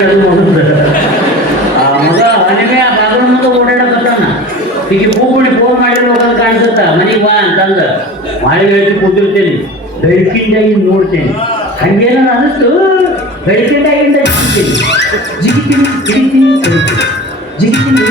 ಮಗ ಮನೆಗೆ ಆ ಬಾಗಿಲ ಮುಂದೆ ಓಡಾಡಕತ್ತಾನ. ಈಗ ಹೂಗುಳಿ ಫೋನ್ ಮಾಡಿದ್ರೆ ಹೋಗೋದು ಕಾಣಿಸುತ್ತ ಮನೆಗೆ ಬಾ ಅಂತಂದ ಮಾಡಿ ಹೇಳ್ತಿ ಕೂತಿರ್ತೇನೆ. ಬೆಳಕಿಂದಾಗಿ ನೋಡ್ತೇನೆ, ಹಂಗೇನ ಅನಿಸ್ತು. ಬೆಳಕಿಂದಾಗಿಂದ ಜಿಗಿತೀನಿ ಜಿಗಿತೀನಿ ಜಿಗಿತೀನಿ ಜಿಗಿತೀನಿ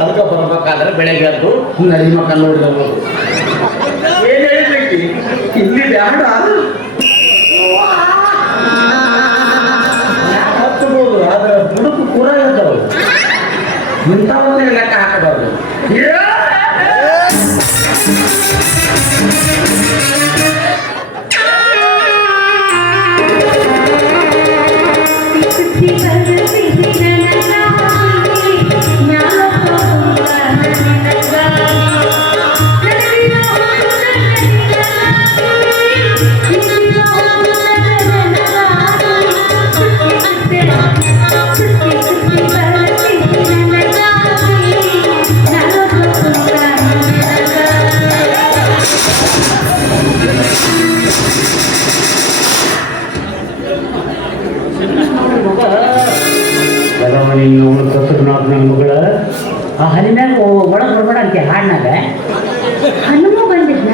ಅದಕ್ಕೆ ಬರ್ಬೇಕಾದ್ರೆ ಬೆಳಗ್ಗೆ ಎದ್ದು ನಿಮ್ಮ ಕಣ್ಣು ನೋಡಿದವರು ಏನ್ ಹೇಳ್ಬೇಕು ಇಲ್ಲಿ ಬ್ಯಾಡ ಹಚ್ಚಬಹುದು. ಆದ್ರೆ ಬುಡುಕು ಪೂರ ಇರ್ತಾವ ಇಂಥವನ್ನೇ ಲೆಕ್ಕ ಹಾಕಬಾರ್ದು. ನನ್ನ ಮಗಳ ಆ ಹನಿಮ್ಯಾಗ ಒಳಗೆ ಬರ್ಬೇಡ ಅಂತ ಹಾಡಿನಾಗ ಹನುಮ ಬಂದಿದ್ನ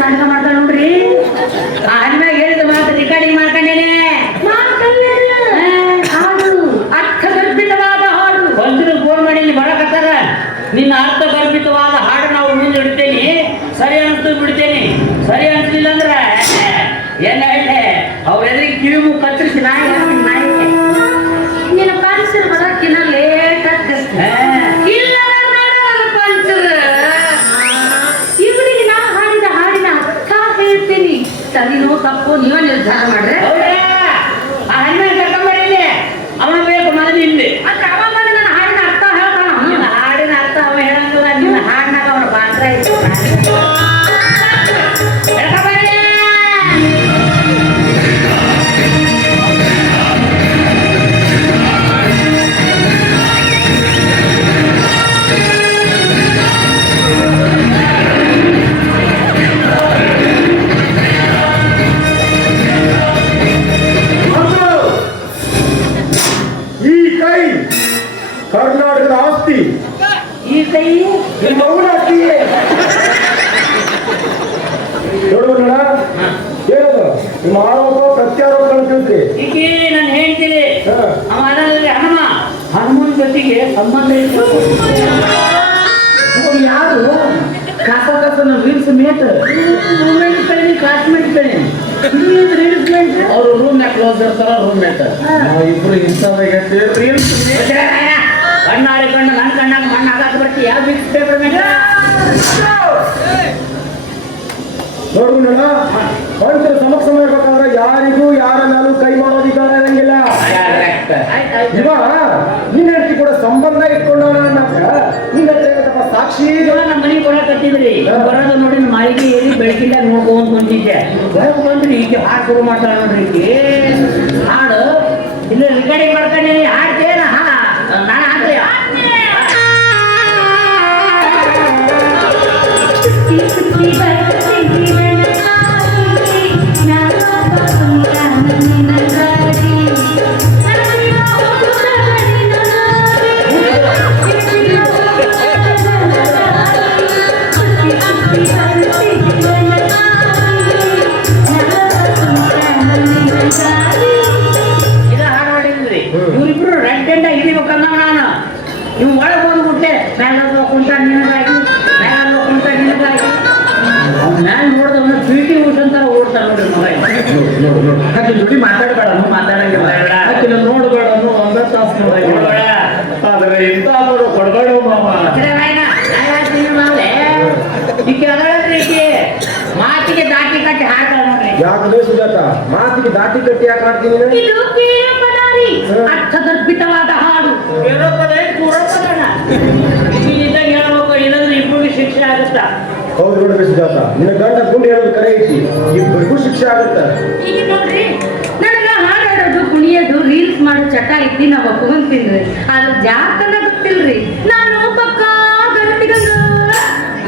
ನಾಟಕ ಮಾಡ್ತಾಳ ನೋಡ್ರಿ. ಆ ಹನಿಮ್ಯಾಗ ಹೇಳಿದ ಮಾತು ರೆಕಾರ್ಡಿಂಗ್ ಮಾಡ್ಕೊಂಡೇನೆ. ಹಾಡು ಅರ್ಥಗರ್ಭಿತವಾದ ಹಾಡು ಬಂದಿನ ಫೋನ್ ಮಾಡಿ ಬರಕತ್ತಾರ. ನಿನ್ನ ಅರ್ಥಗರ್ಭಿತವಾದ ಹಾಡು ನಾವು ಮುಂದೆ ಇಡ್ತೇನೆ, ಸರಿ ಅನಿಸ್ತು ಬಿಡ್ತೇನೆ, ಸರಿ ಅನಿಸ್ಲಿಲ್ಲ ಅಂದ್ರೆ ಏನ ಹೇಳಿ ಅವ್ರ ಎದುರಿಗೆ ಕಿವಿ ಮುಖ ಕತ್ತರಿಸಿ ನಾಯಿ ನಿನ್ನ ಪಂಚರ್ ಬರಕ್ಕಿನ ಲೇಟ್ ಇಲ್ಲ ಪಂಚರ್. ಇವರಿಗೆ ನಾ ಹಾಡಿದ ಹಾಡಿನ ಅರ್ಥ ಹೇಳ್ತೇನೆ, ಸರಿನೋ ತಪ್ಪು ನೀವೇ ನಿರ್ಧಾರ ಮಾಡ್ರೆ. ಆ ಹಣ್ಣ ಕರ್ಕೊಂಬರಿಲಿ ಅವನ ಬೇಕು ಮನದಿ ಇಲ್ಲಿ ಅಕ್ಕ ಅವ ಬಂದು ನನ್ನ ಹಾಡಿನ ಅರ್ಥ ಹೇಳ್ತಾನ. ನಿನ್ನ ಹಾಡಿನ ಅರ್ಥ ಅವ ಹೇಳಂಗಿಲ್ಲ. ನಿನ್ನ ಹಾಡಿನಾಗ ಅವನ ಪಾತ್ರ ಇತ್ತು. ಕರ್ನಾಟಕದ ಆಸ್ತಿ ಈ ಕೈ ನಿಮ್ಮ ಅವನ ಆಸ್ತಿ ನೋಡುವ ಏನದು ನಿಮ್ಮ ಆರೋಪ ಪ್ರತ್ಯಾರೋಪಗಳನ್ನು ತಿಳಿಸಿ. ಈಕೆ ನಾನು ಹೇಳ್ತೀನಿ ಅವ ಅದರಲ್ಲಿ ಹನುಮನ್ ಜೊತೆಗೆ ಸಂಬಂಧ ಇತ್ತು. ಯಾರು ಕಾಸನ ರೀಲ್ಸ್ ಮೇಟ್ ರೂಮ್ಮೇಟ್ ಕಡೆ ಕ್ಲಾಸ್ಮೇಟ್ ಕಡೆ ಅವರು ರೂಮ್ ನಾಗ ಕ್ಲೋಸ್ ಇರ್ತಾರ ರೂಮ್ ಮೇಟ್. ನಾವು ಇಬ್ರು ಇನ್ಸ್ಟಾದಾಗ ರೀಲ್ಸ್ ಕಣ್ಣಾರೆ ಕಣ್ಣು ನನ್ನ ಕಣ್ಣಾಗ ಮಣ್ಣು ಹಾಕಕ್ ಬರ್ತಿ. ಯಾವ ಬಿಕ್ಸ್ ಪೇಪರ್ ಮೇಲೆ ನೋಡ್ಕೊಂಡ ಪಂಚರ ಸಮಕ್ಷ ಮಾಡ್ಬೇಕಾದ್ರೆ ಯಾರಿಗೂ ಯಾರ ಮೇಲೂ ಕೈ ಮಾಡೋ ಅಧಿಕಾರ ಇರಂಗಿಲ್ಲ. ಇವ ನಿನ್ನ ಹೆಂಡತಿ ಕೂಡ ಸಂಬಂಧ ಇಟ್ಕೊಂಡವನ ನಿನ್ನ ಸಾಕ್ಷಿ ನಮ್ಮ ಮನೆಗೆ ಕೊಡಕತ್ತಿದ್ರಿ. ಬರೋದು ನೋಡಿ ಮಾಳಿಗೆ ಏರಿ ಬೆಳಕಿಂದಾಗ ನೋಡ್ಕೊಂಡ್ ಬಂದಿದ್ದೆ. ಹೊರಗೆ ಬಂದ್ರಿ ಈಗ ಹಾಡು ಶುರು ಮಾಡ್ತಾಳ ನೋಡ್ರಿ. ಈಕೆ ಹಾಡು ಇಲ್ಲಿ ರೆಕಾರ್ಡಿಂಗ್ ಮಾಡ್ಕೊಂಡಿ ಹಾಡ್ತೇನ ನಾನು ಹಾಕ್ರಿ. ನೋಡು ನೋಡು ಆಕಿನ ಜೋಡಿ ಮಾತಾಡಬೇಡ ಮಾತಾಡಂಗಿಲ್ಲ ಬೇಡ. ಆಕಿನ ನೋಡಬೇಡ ಒಂದೇ ತಾಸು ನೋಡಂಗಿಲ್ಲ ನೋಡ್ಬೇಡ. ಆದ್ರೆ ಇಂಥ ನೋಡು ಕೊಡಬೇಡ ಮಾಮ ಮಾತಿಗೆ ದಾಟಿ ಕಟ್ಟಿ ಹಾಕಲ್ಲ ನೋಡ್ರಿ. ಯಾಕೆ ಸುಜಾತ ಮಾತಿಗೆ ದಾಟಿ ಕಟ್ಟಿ ಯಾಕೆ ಮಾಡ್ತೀನಿ ನೀನು? ಇದು ಕೇರಪದಾರಿ ಅರ್ಥಗರ್ಭಿತವಾದ ಹಾಡು. ಇದ್ದಾಗ ಹೇಳ್ಬೇಕು, ಇಲ್ಲಂದ್ರೆ ಇಬ್ಬರಿಗೆ ಶಿಕ್ಷೆ ಆಗುತ್ತಾ. ಹೌದು ನೋಡ್ರಿ ಸುಜಾತ ನಿನ್ನ ಗಂಡ ಗುಂಡು ಹೇಳೋದು ಕರೆ ಐತಿ ಇಬ್ಬರಿಗೂ ಶಿಕ್ಷೆ ಆಗುತ್ತೆ. ಈಗ ನೋಡ್ರಿ ನನಗ ಹಾಡಾಡೋದು ಕುಣಿಯೋದು ರೀಲ್ಸ್ ಮಾಡೋ ಚಟ ಐತಿ ನಾವ್ ಒಪ್ಕೊಂತೀನ್ರಿ. ಆದ್ರ ಜಾತನ ಗೊತ್ತಿಲ್ರಿ. ನಾನು ಪಕ್ಕ ಗಂಟಿಗಂಗ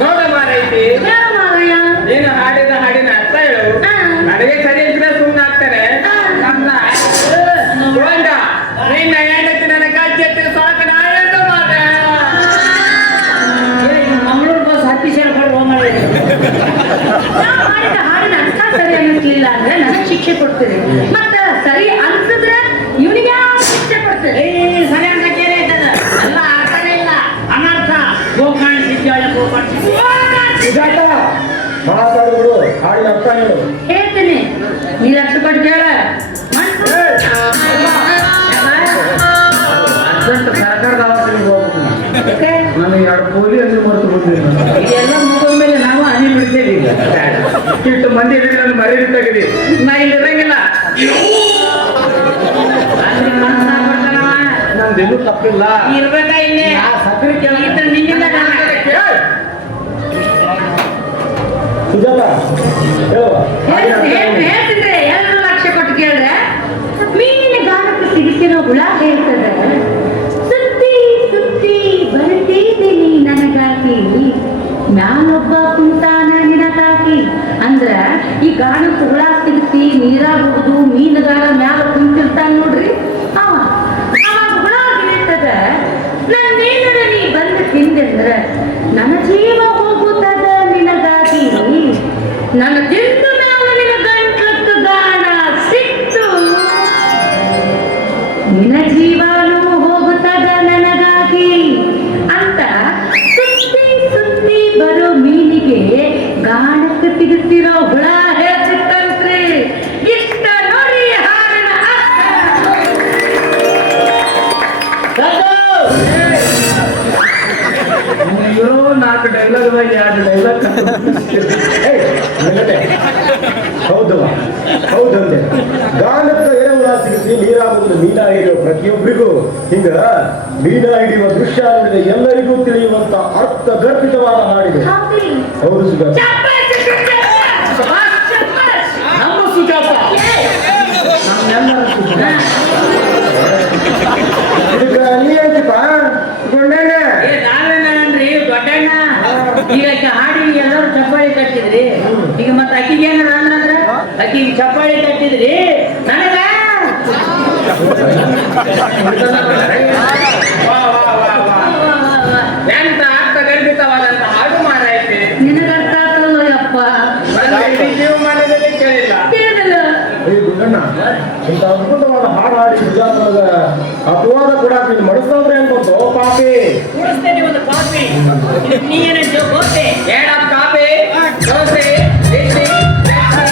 ನೋಡ ಮಾರೈತಿ ಮಾವಯ್ಯ. ನೀನು ಹಾಡಿದ ಹಾಡಿನ ಅರ್ಥ ಹೇಳು ಹಾ. ನನಗೆ ಸರಿ ಇದ್ರೆ ಸುಮ್ಮನೆ ಆಗ್ತಾನೆ ಹಾ. ನನ್ನ ಗೋಂಡ ನಿನ್ನ ಹೆಂಡತಿ ನನ್ನ ಕಜ್ಜಿ ಎತ್ತಿನ ಸಾಕು ನಾ ಎಂದು ಮಾತೆ ಮಂಗಳೂರು ಬಸ್ ಹತ್ತಿ ಸೇರ್ಕೊಂಡು ಹೋಗಿ ನಾವ್ ಹಾಡಿದ ಹಾಡಿನ ಅರ್ಥ ಸರಿ ಅನ್ನಿಸ್ಲಿಲ್ಲ ಅಂದ್ರೆ ನನಗ್ ಶಿಕ್ಷೆ ಕೊಡ್ತೀರಿ. ಮತ್ತ ಸರಿ ಅನ್ಸಿದ್ರೆ ಇವನಿಗೆ ಶಿಕ್ಷೆ ಕೊಡ್ತೀರಿ. ಸರಿಯಾದ ಕೇಳಿ ಐತದ ಎಲ್ಲ ಅರ್ಥನೇ ಇಲ್ಲ ಅನರ್ಥ. ಗೋಕರ್ಣ ಸಿದ್ಧಾಳ ಗೋಕರ್ಣ ಸುಜಾತ ಮಾತಾಡಿಬಿಡು ಹಾಡಿನ ಅರ್ಥ ಹೇಳು. ಹೇಳ್ತೀನಿ ನೀ ಲಕ್ಷ ಕೊಟ್ಟು ಕೇಳ. ಅರ್ಜೆಂಟ್ ಸರ್ಕಾರದ ಆವತ್ತಿಗೆ ಹೋಗ್ಬೇಕು ನನಗೆ ಎರಡು ಕೋಲಿ ಅಂದ್ರೆ ಮರೆತು ಬಂದಿರಿ ಇದೆಲ್ಲ ಮುಗಿದ ಮೇಲೆ ನಾವು ಹನಿ ಬಿಡ್ತೇವೆ ಈಗ. ಇಷ್ಟು ಮಂದಿ ಇದ್ರೆ ನಾನು ಮರ್ಯಾದೆ ತೆಗೆದಿ ನಾ ಇಲ್ಲಿ ಇರಂಗಿಲ್ಲ ಅಂದ್ರೆ ಮನಸ್ಸಾಗ್ ಕೊಡ್ತಾನವ. ನಂದೇನು ತಪ್ಪಿಲ್ಲ ಇರ್ಬೇಕಾ ಇಲ್ಲೇ ನಾ ಸಕ್ಕರೆ ಕೇಳ ಇದ್ರ ನಿನ್ನಿಂದ ನಾನು ಸುಜಾತ ಹೇಳುವ ಹೇಳ್ತಿದ್ರೆ ಎಲ್ಲರೂ ಲಕ್ಷ ಕೊಟ್ಟು ಕೇಳ್ರೆ ಮೀನಿನ ಗಾನಕ್ಕೆ ಸಿಗುತ್ತಿರೋ ಹುಳ ಹೇಳ್ತದೆ. ಸುತ್ತಿ ಸುತ್ತಿ ಬರ್ತಿದ್ದೀನಿ ನನಗಾಗಿ ನಾನೊಬ್ಬ ಕುಂತಾನ ನಿನಗಾಗಿ ಅಂದ್ರ ಈ ಗಾನಕ್ಕೆ ಹುಳ ಸಿಗುತ್ತಿ ನೀರಾಗ ಹೋಗುದು ಮೀನುಗಾರ ಮ್ಯಾಲ ಕುಂತಿರ್ತಾನ ನೋಡ್ರಿ ಅವ ಹುಳ ಹೇಳ್ತದ ನನ್ನೇನರ ನೀ ಬಂದು ತಿಂದಂದ್ರ ನನ್ನ ಜೀವ ಹೋಗುತ್ತದ ನಿನಗಾಗಿ ನನ್ನ ತಿಂದು ಮೇಲೆ ನಿನ್ನ ಗಂಟ್ಲಕ್ಕ ಗಾನ ಸಿಕ್ತು ನಿನ್ನ ಜೀವನೂ ಹೋಗುತ್ತದ ನನಗಾಗಿ ಅಂತ ಸುತ್ತಿ ಸುತ್ತಿ ಬರೋ ಮೀನಿಗೆ ಗಾಣಕ್ಕೆ ಸಿಗುತ್ತಿರೋ ಹುಳ ಹೇಳ್ತಿತ್ತಂತ್ರಿ. ಇಷ್ಟ ನೋಡಿ ಹಾಡಿನ ಇರೋ 4 ಡೈಲಾಗ್ದಾಗ 2 ಡೈಲಾಗ್ ಹೌದವ ಹೌದಂದೆ ಗಾನಕ್ಕ ಎರೆ ಹುಳ ಸಿಗಿಸಿ ನೀರಾಗುವುದು ಮೀನ ಹಿಡಿಯುವ ಪ್ರತಿಯೊಬ್ಬರಿಗೂ ಹಿಂಗ ಮೀನ ಹಿಡಿಯುವ ದೃಶ್ಯ ನೋಡಿದ ಎಲ್ಲರಿಗೂ ತಿಳಿಯುವಂತ ಅರ್ಥಗರ್ಭಿತವಾದ ಹಾಡಿದೆ. ಹೌದ್ರಿ. ಹೌದು ಸುಜಾತ ಚಪ್ಪಾಳೆ ಸಿಗುತ್ತೆ. ಚಪ್ಪಾಳೆ. ನಮ್ಮ ಸುಜಾತ ನಮ್ಮೆಲ್ಲರ ಸುಜಾತ ಇದಕ್ಕ ನೀ ಅಂತಿಪ್ಪ ಗೊಂಡಣ್ಣ ನಾವೇನನ್ರಿ ದೊಡ್ಡಣ್ಣ. ಈಗ ಆಕೆ ಹಾಡಿ ಎಲ್ಲರೂ ಚಪ್ಪಾಳಿ ತಟ್ಟಿದ್ರಿ. ಈಗ ಮತ್ತೆ ಅಕ್ಕಿಗೆ ಏನಾರ ಅಂದ್ರ ಅಕ್ಕಿಗೆ ಚಪ್ಪಾಳಿ ತಟ್ಟಿದ್ರಿ ನನಗ ಎಂತ ಅರ್ಥಗರ್ಭಿತವಾದಂತ ಹಾಡು ಮಾರೈತಿ ನಿನಗೆ ಅರ್ಥ ಆಗ್ತಲ್ಲ ಯಪ್ಪ. ಜೀವಮಾನದಲ್ಲಿ ಕೇಳಿಲ್ಲ ಕೇಳಿದಲ್ಲ ಏ ಗುಂಡಣ್ಣ ಇಂಥ ಅದ್ಭುತವಾದ ಹಾಡು ಹಾಡಿ ಸುಜಾತನದ ಅಪವಾದ ಕೂಡ ನೀನು ಮನಸ್ಸಾದ್ರೆ ಅನ್ಬೋದು ಪಾಪಿ. ಕುಡಿಸ್ತೇನೆ ಒಂದು ಕಾಫಿ. ನೀ ಏನಂತ ಗೊತ್ತೇ ಬೇಡ ಕಾಫಿ ದೋಸೆ ಇಡ್ಲಿ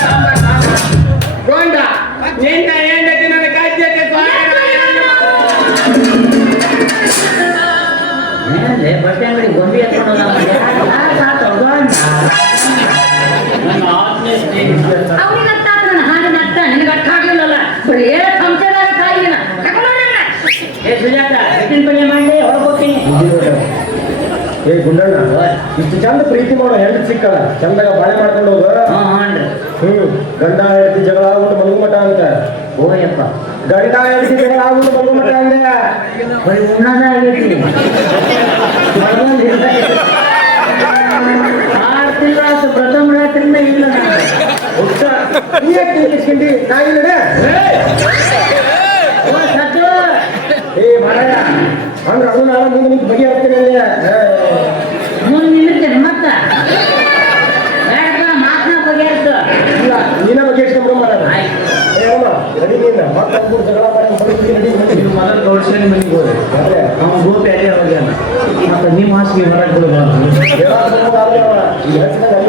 ಸಾಂಬಾರ್ ಗೋಂಡ ನಿನ್ನ ಹೆಂಡತಿ ನನ್ನ ಕಜ್ಜಕ್ಕೆ ಬಟ್ಟೆ ಅಂಗಡಿ ಗೊಂಬಿ ಎತ್ಕೊಂಡು ಅವ್ರಿಗೆ ಅರ್ಥ ಆತ ನನ್ನ ಹಾಡಿನ ಅರ್ಥ ನಿನಗೆ ಅರ್ಥ ಆಗ್ಲಿಲ್ಲಲ್ಲ. ಬರೀ ಸಂಶಯದಾಗ ಕಾಯಿನ ಏ ಸುಜಾತ ಎತ್ತಿನ ಪಲ್ಯ ಮಾಡಿ ಹೊರಗೋಗ್ತೀನಿ. ಏ ಗುಂಡಣ್ಣ ಇಷ್ಟು ಚಂದ ಪ್ರೀತಿ ಮಾಡೋ ಹೆಣ್ಣು ಸಿಕ್ಕಲ್ಲ ಚಂದಾಗ ಬಾಳೆ ಮಾಡ್ಕೊಂಡು ಹೋಗ. ಹ್ಞೂ ಗಂಡ ಹೆಂಡತಿ ಜಗಳ ಆಗ್ಬಿಟ್ಟು ಮಲಗುಮಠ ಅಂತ. ಓಯಪ್ಪ ಗಂಡ ಹೆಂಡತಿ ಜಗಳ ಆಗ್ಬಿಟ್ಟು ಮಲಗುಮಠ ಅಂದೆ. ಬರೀ ಉಣ್ಣದ ಆಗೈತಿ. 6 ತಿಂಗಳಾತು ಪ್ರಥಮ ರಾತ್ರಿಯಿಂದ ಇಲ್ಲ ನಾನು. ಹುಚ್ಚ, ನೀ ಯಾಕೆ ತಿಳ್ಸ್ಕೊಂಡಿ? ನಾ ಇಲ್ಲಡೆ? ಓ ಸದ್ದು ಏ ಮಾರಾಯ ಅಂದ್ರೆ ಅದು ನಾನು ಮುಂದೆ ನಿಂತು ಬಗೆಹರಿಸ್ತೀನಿ ಅಂದೆ. ಮುಂದೆ ನಿಲ್ತೇನೆ ಮತ್ತ ಬೇಡ ಮಾತನ್ನ ಬಗೆಹರಿಸು. ಇಲ್ಲ ನೀನ ಬಗೆಹರಿಸ್ಕೊಂಡ್ಬಿಡು ಮಾರಾಯ. ಆಯ್ತು ಏ ಅವನ ನಡಿ ನೀನು ಮತ್ತೆ ಮೂರು ಜಗಳ ಮಾಡಿ ಬರೀತೀನಿ ನಡಿ ನೀವು ಮೊದಲು ಗೌಡ್ಸೇನಿ ಮನೆಗೆ ಹೋದೆ ಅದೇ ಅವನು ಗೋಪಿ ಅಲ್ಲೇ ಹೋಗ್ಯಾನ ಮತ್ತೆ ನಿಮ್ಮ ಹಾಸಿಗೆ ಹೊರಗೆ ಬಿಡಬಾರ್ದು ಹೇಳೋದಾದ್ರೆ ಅವ ಈ ಹೆಸರಿನಲ್ಲಿ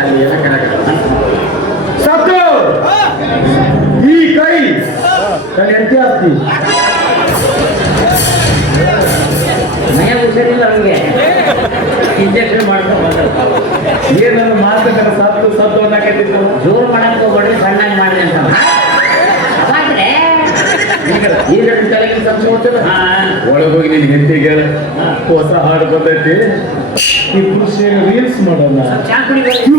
ಅಲ್ಲಿ ಎಲ್ಲ ಕರೆಕ್ಟ್ ಸತ್ತು ಮಾತಾಡ್ತಿ ಮೈಯ ಹುಷಾರಿಲ್ಲ ಅವ್ರಿಗೆ ಇಂಜೆಕ್ಷನ್ ಮಾಡ್ಕೊಂಡು ಬಂದ ಏನನ್ನ ಮಾತುಕತೆ ಸತ್ತು ಸತ್ತು ಅನ್ನಕತ್ತಿತ್ತು ಜೋರು ಮಾಡಕ್ ಹೋಗ್ಬೇಡ್ರಿ ಸಣ್ಣಾಗಿ ಮಾಡ್ರಿ ಅಂತ ಅವಾಗ್ರೆ ಈಗ ತಲೆಗೆ ಸಂಶಯ ಹಾ ಒಳಗೋಗಿ ನಿನ್ ಹೆಂಡತಿಗೆ ಹೇಳ ಹೊಸ ಹಾಡು ಬಂದೈತಿ ಇಬ್ರು ಸೇರಿ ರೀಲ್ಸ್ ಮಾಡೋಣ ಚಾ ಕುಡಿಬೇಕು